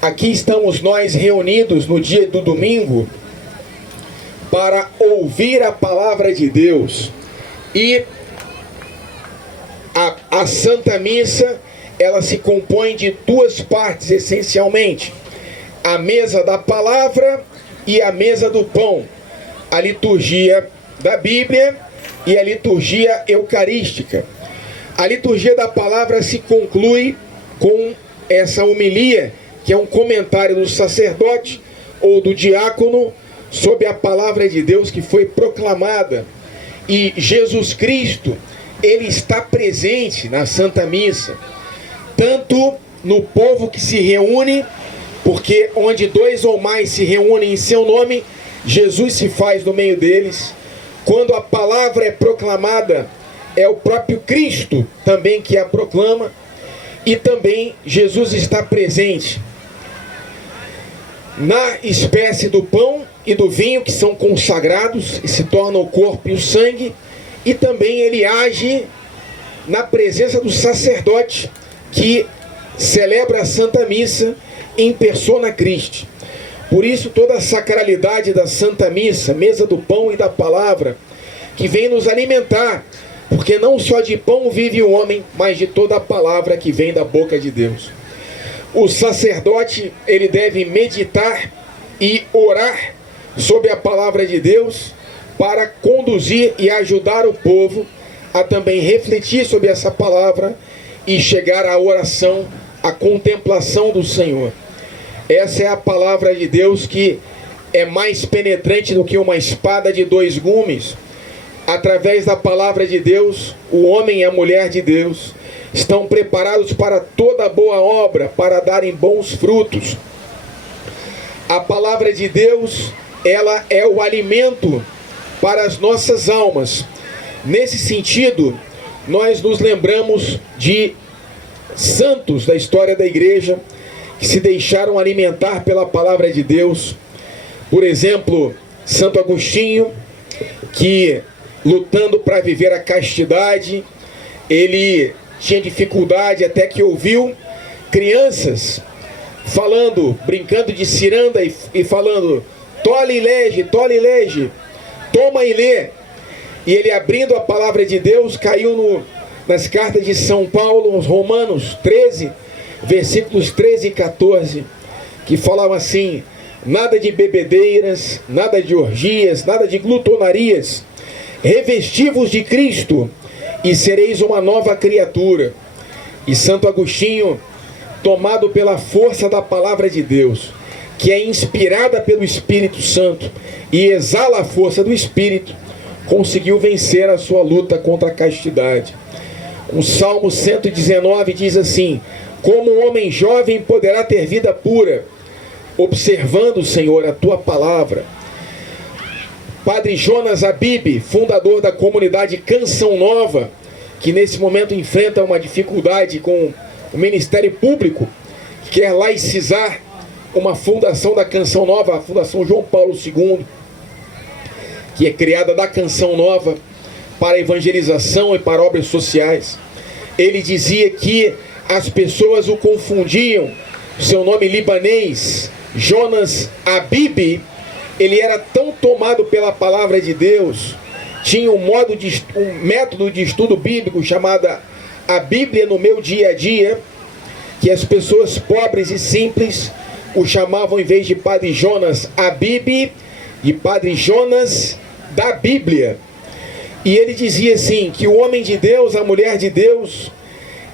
Aqui estamos nós reunidos no dia do domingo para ouvir a palavra de Deus. E a Santa Missa, ela se compõe de duas partes essencialmente: a mesa da palavra e a mesa do pão, a liturgia da Bíblia e a liturgia eucarística. A liturgia da palavra se conclui com essa homilia, que é um comentário do sacerdote ou do diácono sobre a palavra de Deus que foi proclamada. E Jesus Cristo, ele está presente na Santa Missa, tanto no povo que se reúne, porque onde dois ou mais se reúnem em seu nome, Jesus se faz no meio deles. Quando a palavra é proclamada, é o próprio Cristo também que a proclama. E também Jesus está presente na espécie do pão e do vinho, que são consagrados e se tornam o corpo e o sangue. E também ele age na presença do sacerdote, que celebra a Santa Missa em persona Christi. Por isso toda a sacralidade da Santa Missa, mesa do pão e da palavra, que vem nos alimentar, porque não só de pão vive o homem, mas de toda a palavra que vem da boca de Deus. O sacerdote, ele deve meditar e orar sobre a palavra de Deus para conduzir e ajudar o povo a também refletir sobre essa palavra e chegar à oração, à contemplação do Senhor. Essa é a palavra de Deus, que é mais penetrante do que uma espada de dois gumes. Através da palavra de Deus, o homem e a mulher de Deus estão preparados para toda boa obra, para darem bons frutos. A palavra de Deus, ela é o alimento para as nossas almas. Nesse sentido, nós nos lembramos de santos da história da igreja que se deixaram alimentar pela palavra de Deus. Por exemplo, Santo Agostinho, que lutando para viver a castidade, ele tinha dificuldade até que ouviu crianças falando, brincando de ciranda e falando: tole e lege, toma e lê. E ele, abrindo a palavra de Deus, caiu nas cartas de São Paulo, os Romanos 13, versículos 13 e 14, que falavam assim: nada de bebedeiras, nada de orgias, nada de glutonarias, revesti-vos de Cristo e sereis uma nova criatura. E Santo Agostinho, tomado pela força da palavra de Deus, que é inspirada pelo Espírito Santo e exala a força do Espírito, conseguiu vencer a sua luta contra a castidade. O Salmo 119 diz assim: como um homem jovem poderá ter vida pura, observando, Senhor, a tua palavra. Padre Jonas Abib, fundador da comunidade Canção Nova, que nesse momento enfrenta uma dificuldade com o Ministério Público, que quer laicizar uma fundação da Canção Nova, a Fundação João Paulo II, que é criada da Canção Nova para evangelização e para obras sociais. Ele dizia que as pessoas o confundiam, seu nome libanês, Jonas Abib, ele era tão tomado pela palavra de Deus, tinha um método de estudo bíblico chamado A Bíblia no Meu Dia a Dia, que as pessoas pobres e simples o chamavam, em vez de Padre Jonas Abib, de Padre Jonas da Bíblia. E ele dizia assim, que o homem de Deus, a mulher de Deus,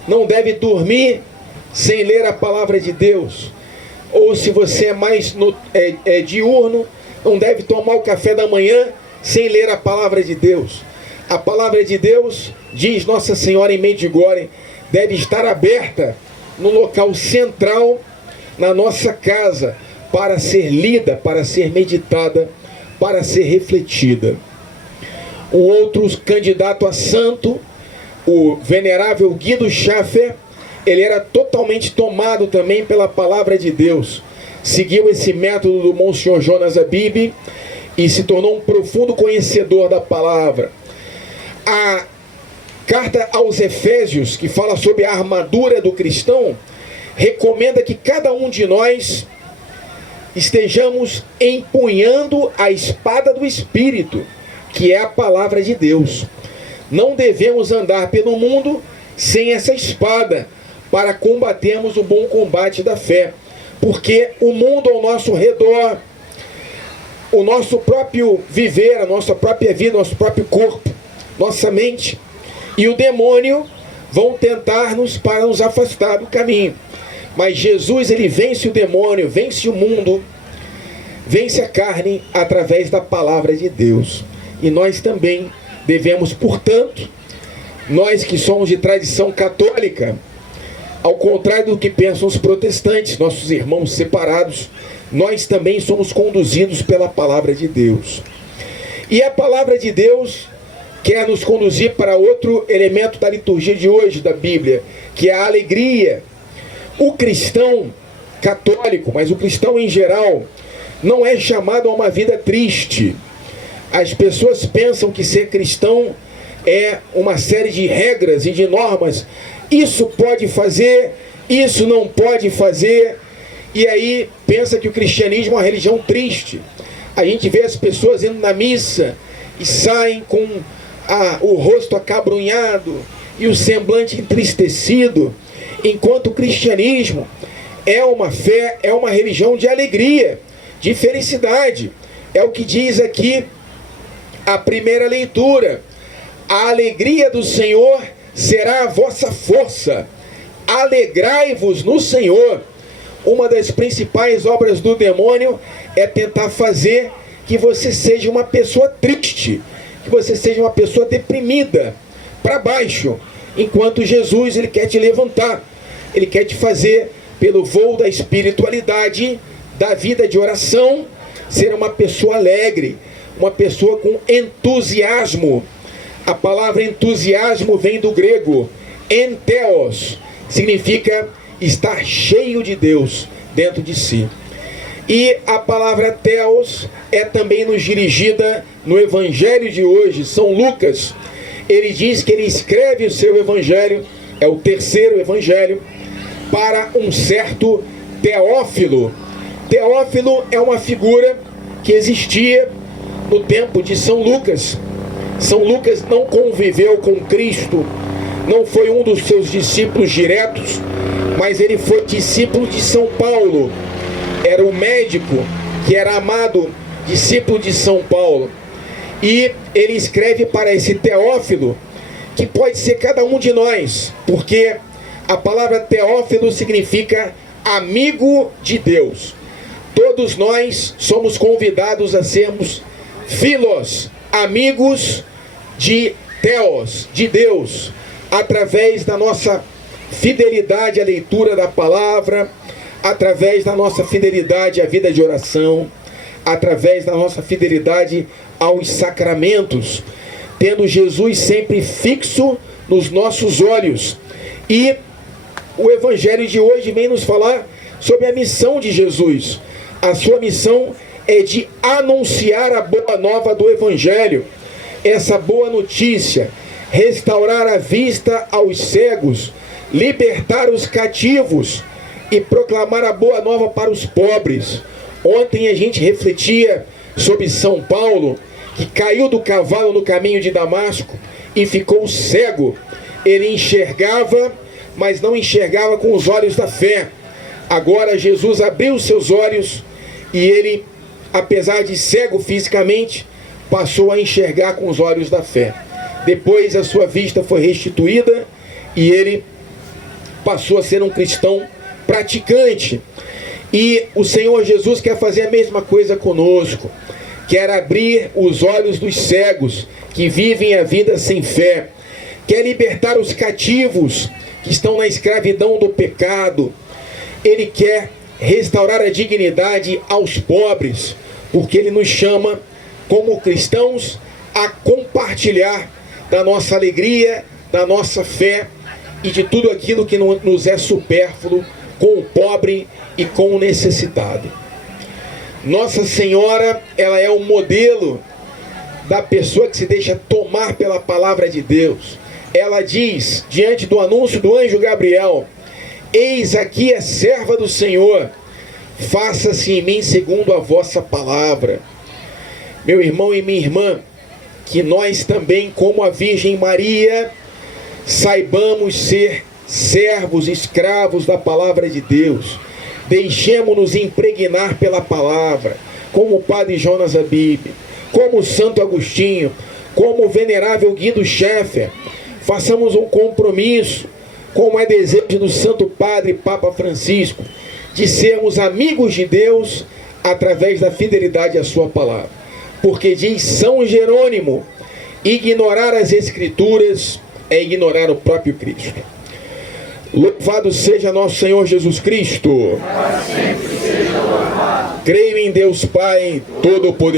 não deve dormir sem ler a palavra de Deus. Ou se você é mais diurno, não deve tomar o café da manhã sem ler a palavra de Deus. A palavra de Deus, diz Nossa Senhora em Medjugorje, deve estar aberta no local central na nossa casa, para ser lida, para ser meditada, para ser refletida. O outro candidato a santo, o venerável Guido Schaffer, ele era totalmente tomado também pela palavra de Deus. Seguiu esse método do Monsenhor Jonas Abib e se tornou um profundo conhecedor da palavra. A carta aos Efésios, que fala sobre a armadura do cristão, recomenda que cada um de nós estejamos empunhando a espada do Espírito, que é a palavra de Deus. Não devemos andar pelo mundo sem essa espada, para combatermos o bom combate da fé, porque o mundo ao nosso redor, o nosso próprio viver, a nossa própria vida, nosso próprio corpo, nossa mente e o demônio vão tentar-nos para nos afastar do caminho. Mas Jesus, ele vence o demônio, vence o mundo, vence a carne através da palavra de Deus. E nós também devemos, portanto, nós que somos de tradição católica, ao contrário do que pensam os protestantes, nossos irmãos separados, nós também somos conduzidos pela palavra de Deus. E a palavra de Deus quer nos conduzir para outro elemento da liturgia de hoje da Bíblia, que é a alegria. O cristão católico, mas o cristão em geral, não é chamado a uma vida triste. As pessoas pensam que ser cristão é uma série de regras e de normas. Isso pode fazer, isso não pode fazer. E aí pensa que o cristianismo é uma religião triste. A gente vê as pessoas indo na missa e saem com o rosto acabrunhado e o semblante entristecido, enquanto o cristianismo é uma fé, é uma religião de alegria, de felicidade. É o que diz aqui a primeira leitura: a alegria do Senhor será a vossa força, alegrai-vos no Senhor. Uma das principais obras do demônio é tentar fazer que você seja uma pessoa triste, que você seja uma pessoa deprimida, para baixo, enquanto Jesus, ele quer te levantar, ele quer te fazer, pelo voo da espiritualidade, da vida de oração, ser uma pessoa alegre, uma pessoa com entusiasmo. A palavra entusiasmo vem do grego entheos, significa estar cheio de Deus dentro de si. E a palavra theos é também nos dirigida no evangelho de hoje. São Lucas, ele diz que ele escreve o seu evangelho, é o terceiro evangelho, para um certo Teófilo. Teófilo é uma figura que existia no tempo de São Lucas. São Lucas não conviveu com Cristo, não foi um dos seus discípulos diretos, mas ele foi discípulo de São Paulo. Era o médico que era amado, discípulo de São Paulo. E ele escreve para esse Teófilo, que pode ser cada um de nós, porque a palavra Teófilo significa amigo de Deus. Todos nós somos convidados a sermos filos, amigos de Theos, de Deus, através da nossa fidelidade à leitura da palavra, através da nossa fidelidade à vida de oração, através da nossa fidelidade aos sacramentos, tendo Jesus sempre fixo nos nossos olhos. E o evangelho de hoje vem nos falar sobre a missão de Jesus. A sua missão é de anunciar a boa nova do evangelho, essa boa notícia, restaurar a vista aos cegos, libertar os cativos e proclamar a boa nova para os pobres. Ontem a gente refletia sobre São Paulo, que caiu do cavalo no caminho de Damasco e ficou cego. Ele enxergava, mas não enxergava com os olhos da fé. Agora Jesus abriu seus olhos e ele, apesar de cego fisicamente, passou a enxergar com os olhos da fé. Depois a sua vista foi restituída e ele passou a ser um cristão praticante. E o Senhor Jesus quer fazer a mesma coisa conosco. Quer abrir os olhos dos cegos que vivem a vida sem fé. Quer libertar os cativos que estão na escravidão do pecado. Ele quer restaurar a dignidade aos pobres, porque ele nos chama, como cristãos, a compartilhar da nossa alegria, da nossa fé e de tudo aquilo que nos é supérfluo com o pobre e com o necessitado. Nossa Senhora, ela é um modelo da pessoa que se deixa tomar pela palavra de Deus. Ela diz, diante do anúncio do anjo Gabriel: eis aqui a serva do Senhor, faça-se em mim segundo a vossa palavra. Meu irmão e minha irmã, que nós também, como a Virgem Maria, saibamos ser servos, escravos da palavra de Deus. Deixemos-nos impregnar pela palavra, como o padre Jonas Abib, como o Santo Agostinho, como o venerável Guido Schaeffer. Façamos um compromisso, como é desejo do Santo Padre Papa Francisco, de sermos amigos de Deus através da fidelidade à sua palavra. Porque diz São Jerônimo, ignorar as Escrituras é ignorar o próprio Cristo. Louvado seja nosso Senhor Jesus Cristo. Creio em Deus Pai Todo-Poderoso.